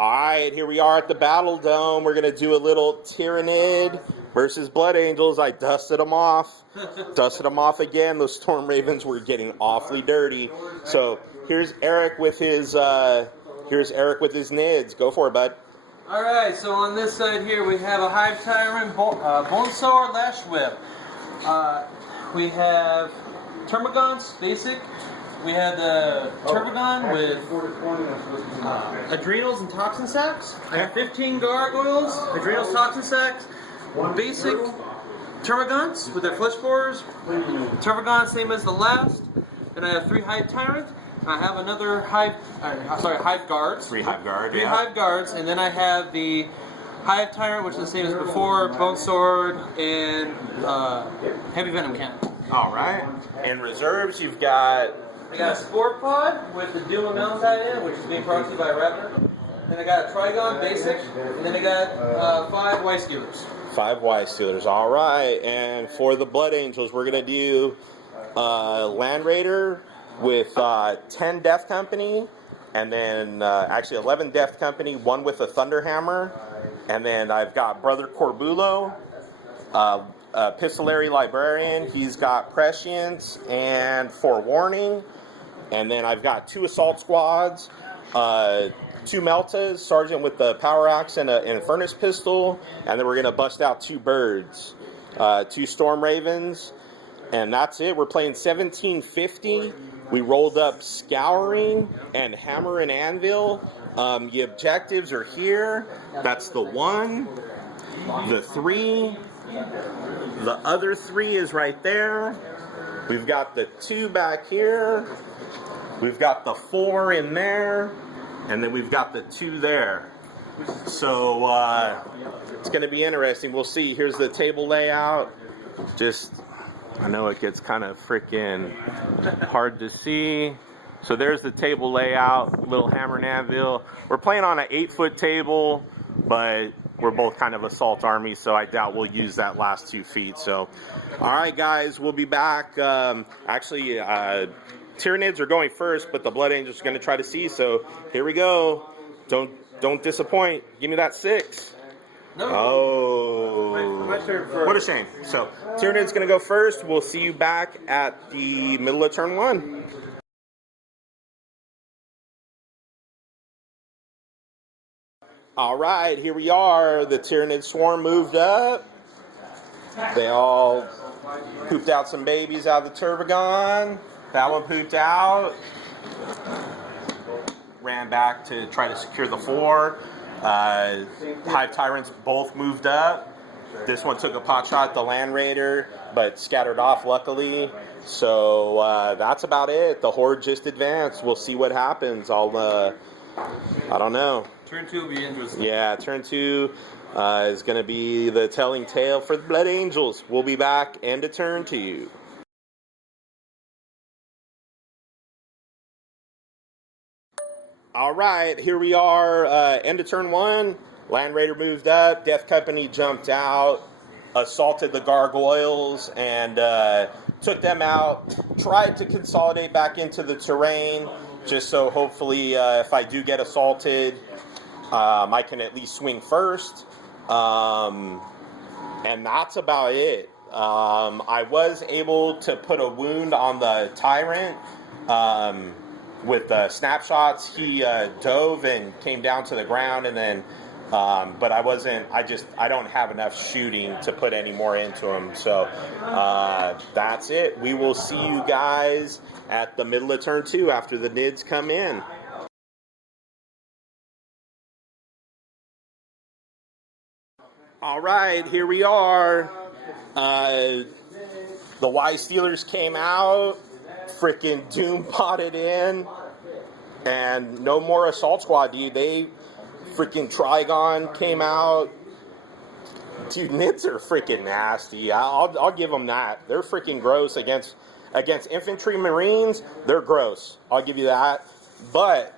All right, here we are at the BattleDome. We're going to do a little Tyranid versus Blood Angels. I dusted them off. Dusted them off again. Those Storm Ravens were getting awfully dirty. So here's Eric with his Nids. Go for it, bud. All right, so on this side here we have a Hive Tyrant, Bonesaur, Lash Whip. We have Termagants, basic. We had the Turbogon with Adrenals and Toxin Sacs. I have 15 Gargoyles, Adrenals, Toxin Sacs, basic Termagants with their Flesh Borers. Turbogon, same as the last. Then I have 3 Hive Tyrant. I have another Hive Guards. 3 Hive Guards, Three Hive Guards, and then I have the Hive Tyrant, which is the same as before, Bone Sword, and Heavy Venom Cannon. All right. In reserves, you've got... I got a Spore Pod with the Doom and Melon tied in, which is being brought to you by Raptor. Then I got a Trigon Basic, and then I got 5 White Stealers. 5 White Stealers. All right. And for the Blood Angels, we're going to do Land Raider with 10 Death Company, and then actually 11 Death Company, 1 with a Thunderhammer. And then I've got Brother Corbulo, Epistolary Librarian. He's got Prescience and Forewarning. And then I've got 2 Assault Squads, 2 Meltas, Sergeant with the Power Axe and a Furnace Pistol. And then we're going to bust out 2 Birds, 2 Storm Ravens. And that's it. We're playing 1750. We rolled up Scouring and Hammer and Anvil. The objectives are here. That's the 1, the 3. The other 3 is right there. We've got the 2 back here. We've got the 4 in there. And then we've got the 2 there. So it's going to be interesting. We'll see. Here's the table layout. I know it gets kind of freaking hard to see. So there's the table layout, little Hammer and Anvil. We're playing on an 8-foot table, but we're both kind of assault army, so I doubt we'll use that last 2 feet. So, all right, guys, we'll be back. Tyranids are going first, but the Blood Angels are going to try to see. So here we go. Don't disappoint. Give me that 6. No. Oh. My turn first. What a shame. So Tyranids going to go first. We'll see you back at the middle of turn 1. All right, here we are. The Tyranid swarm moved up. They all pooped out some babies out of the Turbogon. That one pooped out. Ran back to try to secure the 4. Hive Tyrants both moved up. This one took a pot shot at the Land Raider, but scattered off luckily. So that's about it. The Horde just advanced. We'll see what happens. I don't know. Turn 2 will be interesting. Yeah, turn 2 is going to be the telling tale for the Blood Angels. We'll be back and a turn to you. All right, here we are, end of turn 1. Land Raider moved up, Death Company jumped out, assaulted the Gargoyles, and took them out. Tried to consolidate back into the terrain, just so hopefully if I do get assaulted, I can at least swing first. And that's about it. I was able to put a wound on the Tyrant. With the snapshots, he dove and came down to the ground, and then, but I don't have enough shooting to put any more into him. So that's it. We will see you guys at the middle of turn 2 after the Nids come in. All right, here we are. The Y Stealers came out. Freaking Doom potted in, and no more Assault Squad, dude. They freaking Trigon came out. Dude, Nids are freaking nasty. I'll give them that. They're freaking gross against infantry Marines. They're gross. I'll give you that. But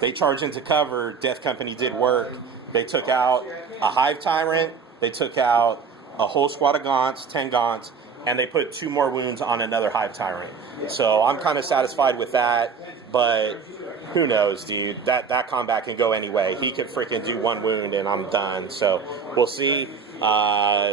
they charge into cover. Death Company did work. They took out a Hive Tyrant. They took out a whole squad of Gaunts, 10 Gaunts. And they put 2 more wounds on another Hive Tyrant. So I'm kind of satisfied with that. But who knows, dude? That combat can go anyway. He could freaking do 1 wound and I'm done. So we'll see.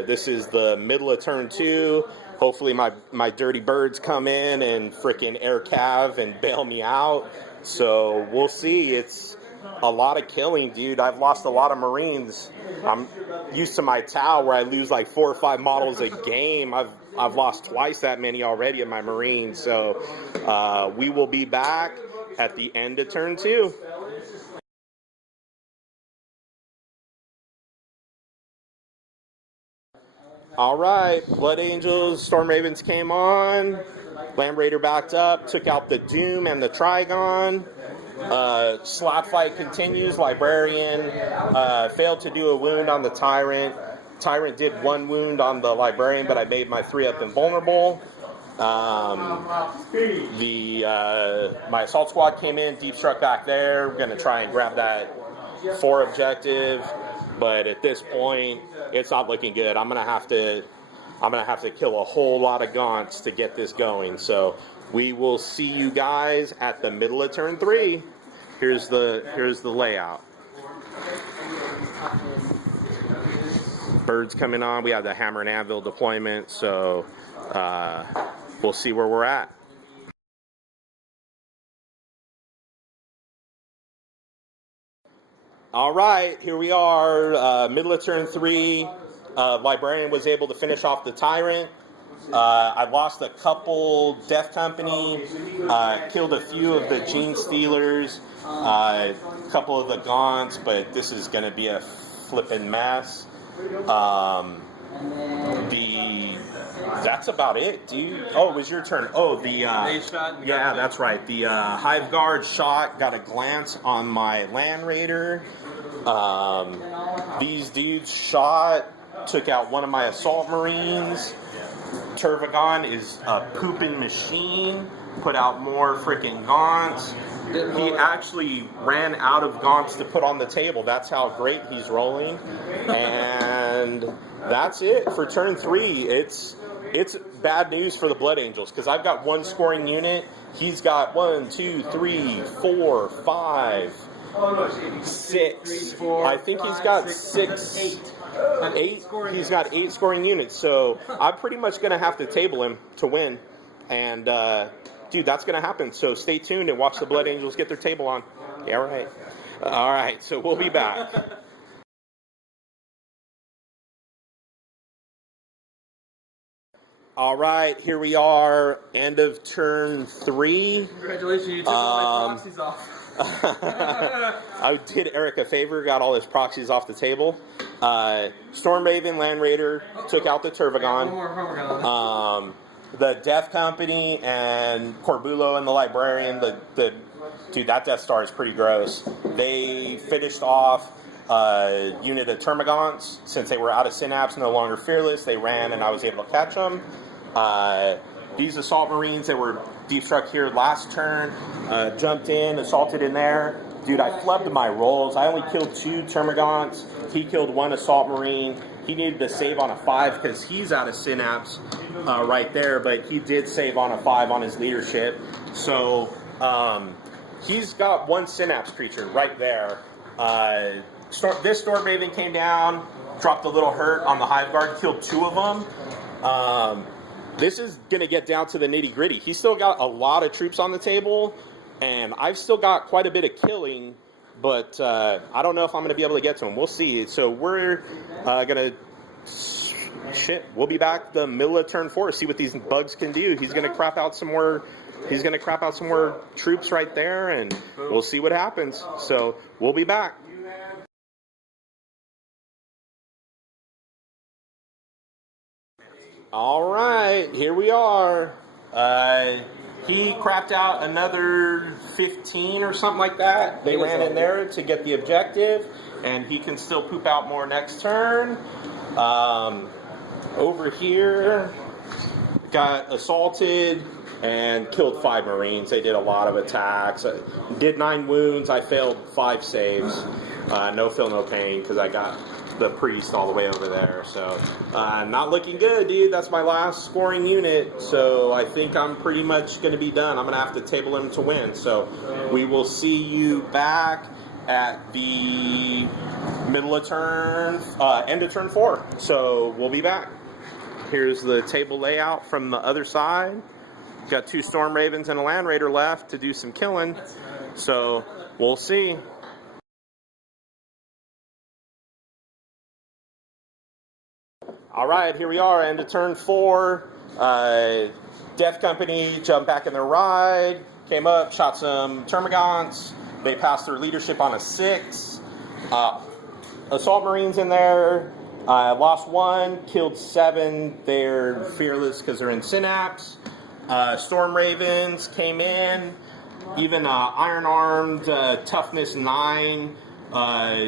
This is the middle of turn 2. Hopefully my dirty birds come in and freaking air cav and bail me out. So we'll see. It's a lot of killing, dude. I've lost a lot of Marines. I'm used to my Tau where I lose like 4 or 5 models a game. I've lost twice that many already of my Marines. So we will be back at the end of turn 2. All right, Blood Angels, Storm Ravens came on. Land Raider backed up, took out the Doom and the Trigon. Slot fight continues. Librarian failed to do a wound on the Tyrant. Tyrant did 1 wound on the Librarian, but I made my 3 up invulnerable. My assault squad came in, deep struck back there. We're gonna try and grab that 4 objective, but at this point, it's not looking good. I'm gonna have to kill a whole lot of Gaunts to get this going. So we will see you guys at the middle of turn 3. Here's the layout. Birds coming on. We have the hammer and anvil deployment. So we'll see where we're at. All right, here we are, middle of turn 3. Librarian was able to finish off the Tyrant. I lost a couple Death Company, killed a few of the Gene Stealers, a couple of the Gaunts, but this is going to be a flippin' mess. That's about it, dude. Oh, it was your turn. Oh, yeah, that's right. The Hive Guard shot, got a glance on my Land Raider. These dudes shot, took out one of my Assault Marines. Turvagon is a pooping machine, put out more freaking Gaunts. He actually ran out of Gaunts to put on the table. That's how great he's rolling. And that's it for turn 3. It's bad news for the Blood Angels because I've got 1 scoring unit. He's got 1, 2, 3, 4, 5, 6. I think he's got 6. 8. He's got 8 scoring units. So I'm pretty much going to have to table him to win. And dude, that's going to happen. So stay tuned and watch the Blood Angels get their table on. Yeah, right. All right. So we'll be back. All right, here we are, end of turn 3. Congratulations, you took all my proxies off. I did Eric a favor, got all his proxies off the table. Storm Raven, Land Raider, took out the Turvagon. The Death Company and Corbulo and the Librarian, dude, that Death Star is pretty gross. They finished off a unit of Termagants. Since they were out of Synapse, no longer fearless, they ran and I was able to catch them. These Assault Marines that were deep struck here last turn, jumped in, assaulted in there. Dude, I flubbed my rolls. I only killed 2 Termagants. He killed 1 Assault Marine. He needed to save on a 5 because he's out of Synapse right there, but he did save on a 5 on his leadership. So he's got 1 Synapse creature right there. This Storm Raven came down, dropped a little hurt on the Hive Guard, killed 2 of them. This is going to get down to the nitty gritty. He's still got a lot of troops on the table, and I've still got quite a bit of killing, but I don't know if I'm going to be able to get to him. We'll see. So we're going to... We'll be back the middle of turn 4, see what these bugs can do. He's going to crap out some more... He's going to crap out some more troops right there, and we'll see what happens. So we'll be back. All right, here we are. He crapped out another 15 or something like that. They ran in there to get the objective, and he can still poop out more next turn. Over here, got assaulted and killed 5 Marines. They did a lot of attacks. Did 9 wounds. I failed 5 saves. No feel, no pain, because I got the priest all the way over there. So not looking good, dude. That's my last scoring unit. So I think I'm pretty much going to be done. I'm going to have to table him to win. So we will see you back at the middle of turn, end of turn 4. So we'll be back. Here's the table layout from the other side. Got 2 Storm Ravens and a Land Raider left to do some killing. So we'll see. All right, here we are, end of turn 4. Death Company jumped back in their ride, came up, shot some Termagants. They passed their leadership on a 6. Assault Marines in there. Lost 1, killed 7. They're fearless because they're in Synapse. Storm Ravens came in. Even Iron Armed, toughness 9.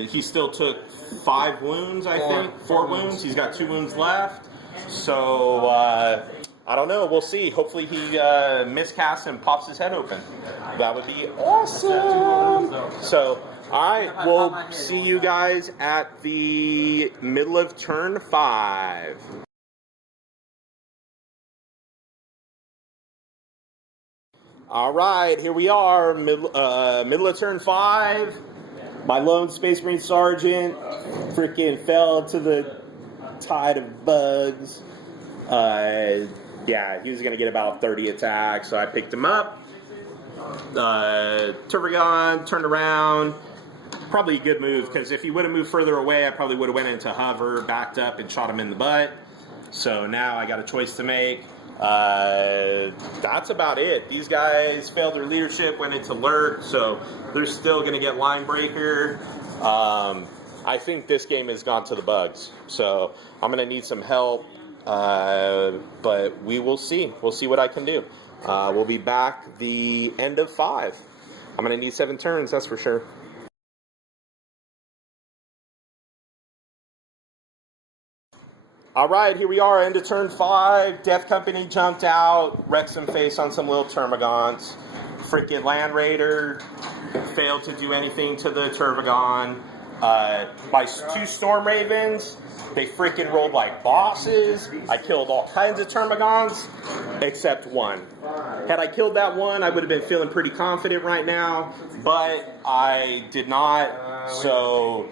He still took 5 wounds, I think. 4 wounds. He's got 2 wounds left. So, I don't know. We'll see. Hopefully he miscasts and pops his head open. That would be awesome. So, alright. We'll see you guys at the middle of turn 5. Alright. Here we are. Middle of turn 5. My lone Space Marine Sergeant freaking fell to the tide of bugs. Yeah, he was going to get about 30 attacks, so I picked him up. Turvagon turned around. Probably a good move, because if he would have moved further away, I probably would have went into hover, backed up, and shot him in the butt. So now I got a choice to make. That's about it. These guys failed their leadership, went into lurk, so they're still going to get line breaker. I think this game has gone to the bugs, so I'm going to need some help, but we will see. We'll see what I can do. We'll be back the end of 5. I'm going to need 7 turns, that's for sure. All right, here we are, end of turn 5. Death Company jumped out, wrecked some face on some little Termagants. Freaking Land Raider failed to do anything to the Tervagon. My 2 Storm Ravens, they freaking rolled like bosses. I killed all kinds of Termagants, except 1. Had I killed that 1, I would have been feeling pretty confident right now, but I did not, so...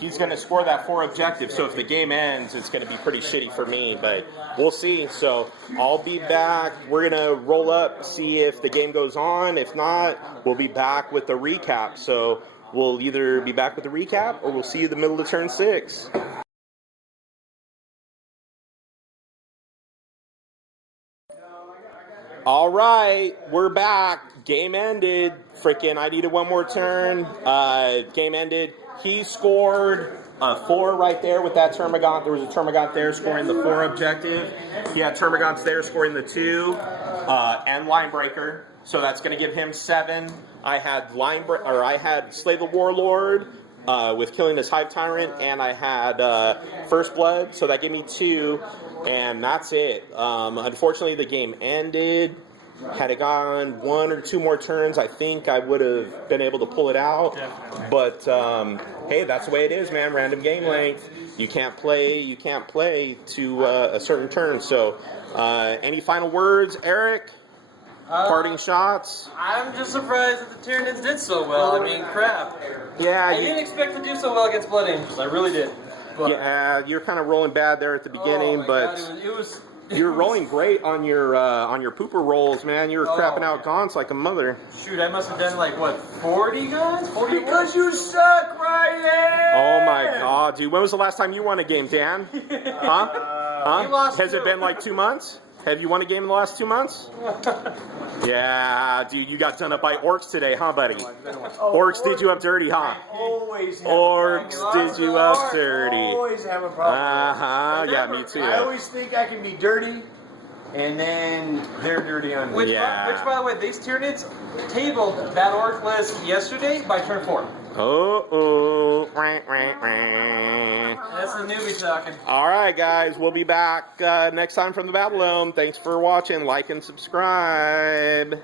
he's going to score that 4 objective, so if the game ends, it's going to be pretty shitty for me, but we'll see. So I'll be back. We're going to roll up, see if the game goes on. If not, we'll be back with the recap. So we'll either be back with the recap, or we'll see you in the middle of turn 6. All right, we're back. Game ended. Freaking, I needed 1 more turn. Game ended. He scored 4 right there with that Termagant. There was a Termagant there scoring the 4 objective. He had Termagants there scoring the 2 and Linebreaker. So that's going to give him 7. I had Slay the Warlord with killing this Hive Tyrant, and I had First Blood. So that gave me 2, and that's it. Unfortunately, the game ended. Had it gone 1 or 2 more turns, I think I would have been able to pull it out. But hey, that's the way it is, man. Random game length. You can't play to a certain turn. So, any final words, Eric? Parting shots? I'm just surprised that the Tyranids did so well. I mean, crap. Yeah, I didn't expect to do so well against Blood Angels. I really did. But, yeah, you're kind of rolling bad there at the beginning, but God, it was you were rolling great on your pooper rolls, man. You were crapping out gaunts like a mother. Shoot, I must have done like, what, 40 guns? 40 because you suck right there! Oh my god, dude. When was the last time you won a game, Dan? Huh? Has it been like 2 months? Have you won a game in the last 2 months? Yeah, dude, you got done up by orcs today, huh, buddy? Orcs did you up dirty, huh? Always have Orcs did you up dirty. always have a problem. Yeah, me too. I always think I can be dirty, and then they're dirty on me. Which, by the way, these Tyranids tabled that orc list yesterday by turn 4. That's the newbie talking. All right, guys, we'll be back next time from the BattleDome. Thanks for watching. Like and subscribe.